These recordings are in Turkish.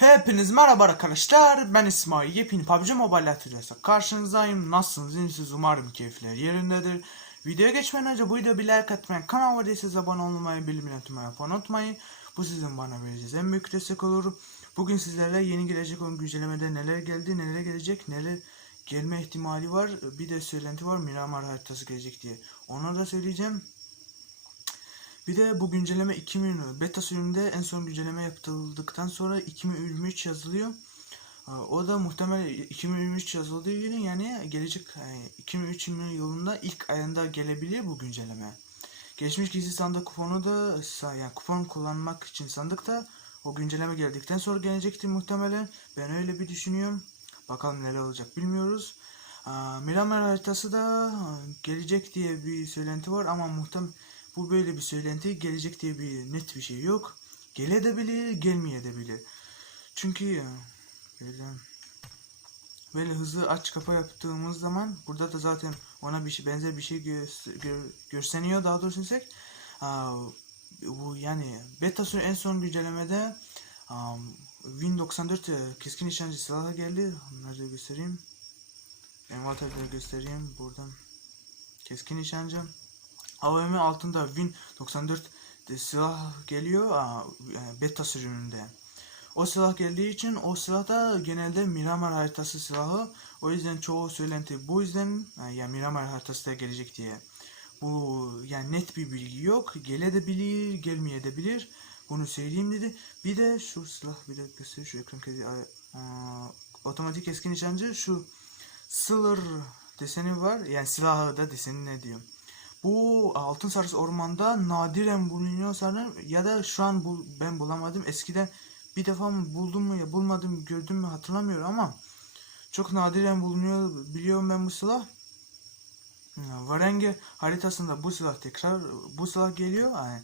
Hepiniz merhaba arkadaşlar. Ben İsmail. Yepyeni PUBG Mobile atacağız. Karşınızdayım. Nasılsınız? İyi misiniz? Umarım keyifler yerindedir. Videoya geçmeden önce bu videoya bir like atmayı, kanalıma değilseniz abone olmayı, bildirim atmayı unutmayın. Bu sizin bana vereceğiniz en büyük destek olur. Bugün sizlerle yeni gelecek olan güncellemede neler geldi, neler gelecek, neler gelme ihtimali var. Bir de söylenti var Miramar haritası gelecek diye. Onu da söyleyeceğim. Bir de bu güncelleme 2000 beta sürümünde en son güncelleme yapıldıktan sonra 2023 yazılıyor. O da muhtemel 2023 yazıldığı yeri yani gelecek e, 2023 yılında ilk ayında gelebilir bu güncelleme. Geçmiş gizli sandık kuponu da yani kupon kullanmak için sandıkta o güncelleme geldikten sonra gelecektir muhtemelen. Ben öyle bir düşünüyorum. Bakalım neler olacak bilmiyoruz. Aa, Miramar haritası da e, gelecek diye bir söylenti var ama muhtemelen bu böyle bir söylenti gelecek diye bir net bir şey yok. Gelebilir, gelmeyebilir. Çünkü ya, böyle, böyle hızlı aç kapa yaptığımız zaman burada da zaten ona bir şey benzer bir şey gö- gö- görseniyor daha doğrusu. Aa, bu yani beta sürü en son güncellemede Win 94 e, keskin nişancı silahı geldi. Onları da göstereyim. Envanterleri göstereyim buradan. Keskin nişancı. AVM altında Win 94 de silah geliyor e, beta sürümünde. O silah geldiği için o silah da genelde Miramar haritası silahı. O yüzden çoğu söylenti bu yüzden e, ya Miramar haritası da gelecek diye. Bu yani net bir bilgi yok. Gelebilir, gelmeyebilir. Bunu söyleyeyim dedi. Bir de şu silah bir de göster şu ekran. Aa, otomatik keskin nişancı şu Sılır deseni var. Yani silahı da deseni ne diyor. Bu altın sarısı ormanda nadiren bulunuyor sanırım ya da şu an bul, ben bulamadım. Eskiden bir defa mı buldum mu ya bulmadım gördüm mü hatırlamıyorum ama çok nadiren bulunuyor biliyorum ben bu silah. Hmm, Varenge haritasında bu silah tekrar bu silah geliyor. Yani,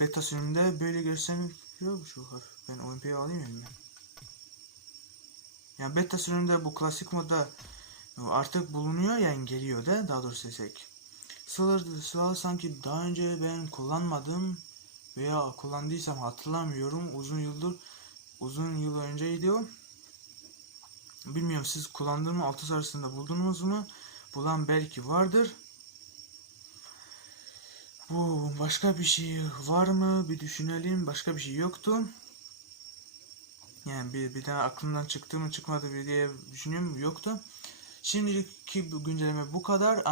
beta sürümünde böyle gösteriliyor şu. Ben OMP'yi alayım elime. Yani beta sürümünde bu klasik modda artık bulunuyor yani geliyor da daha doğrusu desek. Silahı sanki daha önce ben kullanmadım veya kullandıysam hatırlamıyorum. Uzun yıldır uzun yıl önceydi o. Bilmiyorum siz kullandığım mı altı arasında buldunuz mu? Bulan belki vardır. Bu başka bir şey var mı? Bir düşünelim. Başka bir şey yoktu. Yani bir, bir daha aklımdan çıktı mı çıkmadı diye düşünüyorum. Yoktu. Şimdiki güncelleme bu kadar.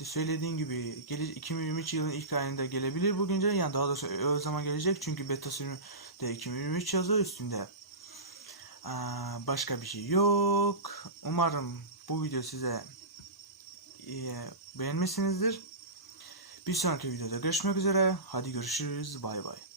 Ama söylediğim gibi gele, 2023 yılın ilk ayında gelebilir bu güncelleme. Yani daha doğrusu o zaman gelecek. Çünkü beta sürümü de 2023 yazıyor üstünde. Aa, başka bir şey yok. Umarım bu video size e, beğenmişsinizdir. Bir sonraki videoda görüşmek üzere. Hadi görüşürüz. Bay bay.